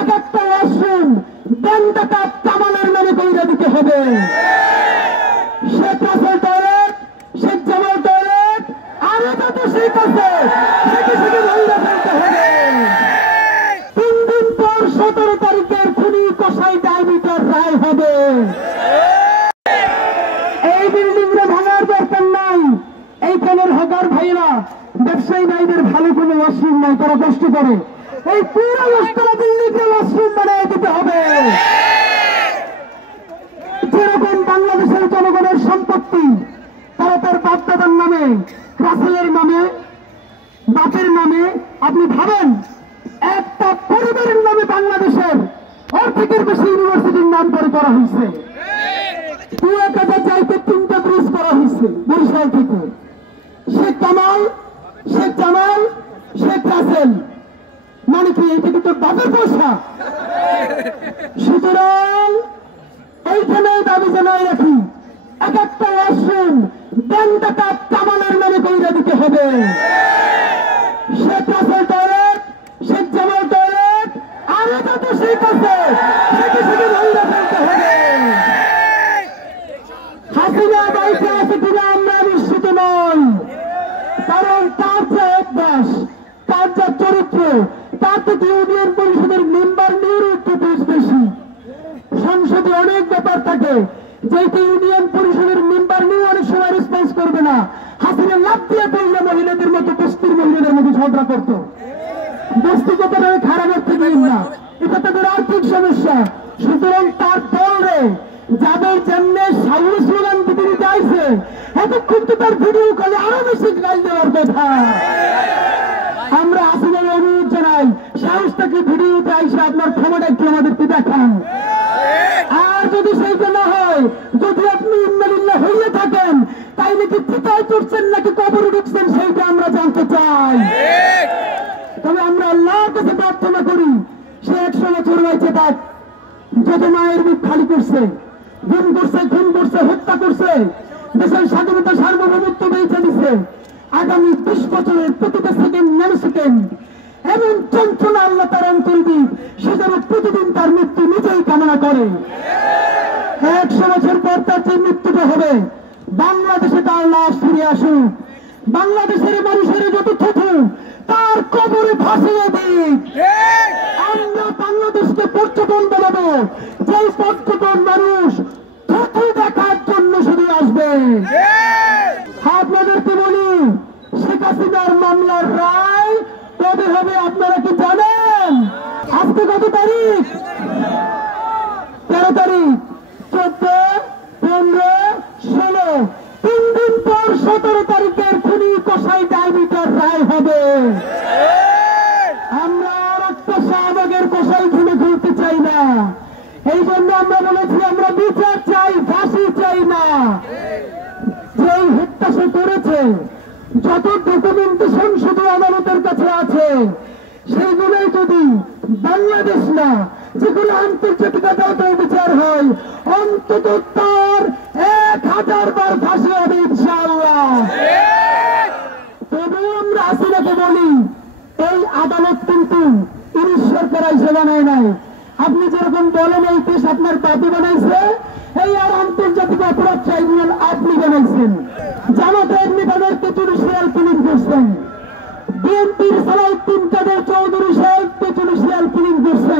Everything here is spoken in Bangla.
এক একটা ওয়াশরুম ব্যাংক ডাকাত কামালের নামে কইরা দিতে হবে। শেখ রাসেল টয়লেট, শেখ জামাল টয়লেট, আরো যত শেখ আছে সেটি ভাঙা ফেলতে হবে। 3 দিন পর 17 তারিখের খুনি কসাই ডায়মিটার রায় হবে। এই বিল্ডিং রে ভাঙার দরকার নাই। এইখানের হকার ভাইরা, ব্যবসায়ী ভাইদের ভালো কোনো ওয়াশরুম নাই, তারা কষ্ট করে। এই পুরো রাস্তা বিল্ডিং রে ওয়াশরুম বানিয়ে দিতে হবে। যেরকম বাংলাদেশের জনগণের সম্পত্তি তারা তার বাপদাদার নামে, রাসেলের নামে, বাপের নামে, আপনি ভাবেন একটা পরিবারের নামে বাংলাদেশের অর্ধেকের বেশি ইউনিভার্সিটির নাম করে করা হয়েছে। 2000 চাইতে 3টা ব্রিজ করা হয়েছে বরিশাল থেকে। শেখ কামাল, শেখ জামাল, শেখ রাসেল, মানে কি এটা কি তোর বাপের পয়সা? সুতরাং এইখানে দাবি জানাই রাখি, এক একটা ওয়াশরুম ব্যাংক ডাকাত কামালের নামে কইরা দিতে হবে। শেখ রাসেল টয়লেট, শেখ জামাল টয়লেট, আরো যত শেখ আছে সেটি ভাঙা ফেলতে হবে। হাসিনা বাইকে আছে কিনা আমরা নিশ্চিত নই, কারণ তার যে অভ্যাস, তার যা চরিত্র, তার থেকে ইউনিয়ন পরিষদের মেম্বার নিয়েও একটু বেশি। সংসদে অনেক ব্যাপার থাকে যেটি ইউনিয়ন পরিষদের মেম্বার নিয়ে অনেক সময় রেসপন্স করবে না। হাসিনা লাভ দিয়ে পড়লে মহিলাদের মতো বস্তির মহিলাদের মতো ঝগড়া করতো। বস্তিগতভাবে খারাপের থেকে না, এটা তাদের আর্থিক সমস্যা। সুতরাং তার দলরে যাদের জন্য সাউরি স্লোগান দিতে চাইছে, এতক্ষণ তো তার ভিডিও কলে আরো বেশি গাল দেওয়ার কথা। আমরা হাসিনার অনুরোধ জানাই, সাহস থাকলে ভিডিওতে আইসে আপনার ক্ষমতা একটু আমাদেরকে দেখান। আর যদি সেইটা না হয়, যদি আপনি ইন্নালিল্লাহ হইলে থাকেন, তাই নাকি চিতায় চড়ছেন নাকি কবরে ঢুকছেন সেইটা আমরা জানতে চাই। তবে আমরা আল্লাহর কাছে প্রার্থনা করি, সে 100 বছর বাইচে থাক। যত মায়ের মুখ খালি করছে, গুম করছে, খুন করছে, হত্যা করছে, দেশের স্বাধীনতা সার্বভৌমত্ব বেঁচে দিচ্ছে, আগামী 20 বছরের প্রতিটা সেকেন্ড, ন্যানো সেকেন্ড এমন যন্ত্রণা আল্লাহ তার অন্তর দিক, সে যেন প্রতিদিন তার মৃত্যু নিজেই কামনা করে। 100 বছর পর তার যে মৃত্যুটা হবে, বাংলাদেশে তার লাশ ফিরে আসুক। বাংলাদেশের মানুষের যত থুথু তার কবরে ভাসিয়ে দিক। আমরা বাংলাদেশকে পর্যটন বানাবো, যে পর্যটন মানুষ থুথু দেখার জন্য শুধু আসবে। আপনাদেরকে বলি, শেখ হাসিনার মামলার রায় কবে হবে আপনারা কি জানেন? আজকে কত তারিখ? 13 তারিখ, 14, 15, 16, 3 দিন পর 17 তারিখের খুনি কসাই ডায়মিটার রায় হবে। আমরা আর একটা শাহবাগের কসাই খুলে খুলতে চাই না। এই জন্য আমরা বলেছি আমরা বিচার চাই, ফাঁসি চাই না। যেই হত্যা সে করেছে, যত ডকুমেন্টেশন শুধু আদালতের কাছে আছে, সেইগুলোই যদি বাংলাদেশ না যেগুলো আন্তর্জাতিক আদালতে বিচার হয়, অন্তত তার 1000 বার ফাঁসি হবে ইনশাআল্লাহ। তবুও আমরা হাসিনাকে বলি, এই আদালত কিন্তু ইংলিশ সরকার এসে বানায় নাই। আপনি যেরকম বলেন এই দেশ আপনার বাপি বানাইছে, এই আর আন্তর্জাতিক অপরাধ ট্রাইব্যুনাল আপনি বানাইছেন। জামাতের নেতাদেরকে জুডিশিয়াল কিলিং করছেন, বিএনপির সালাউদ্দিন কাদের চৌধুরী সাহেবকে জুডিশিয়াল কিলিং করছেন।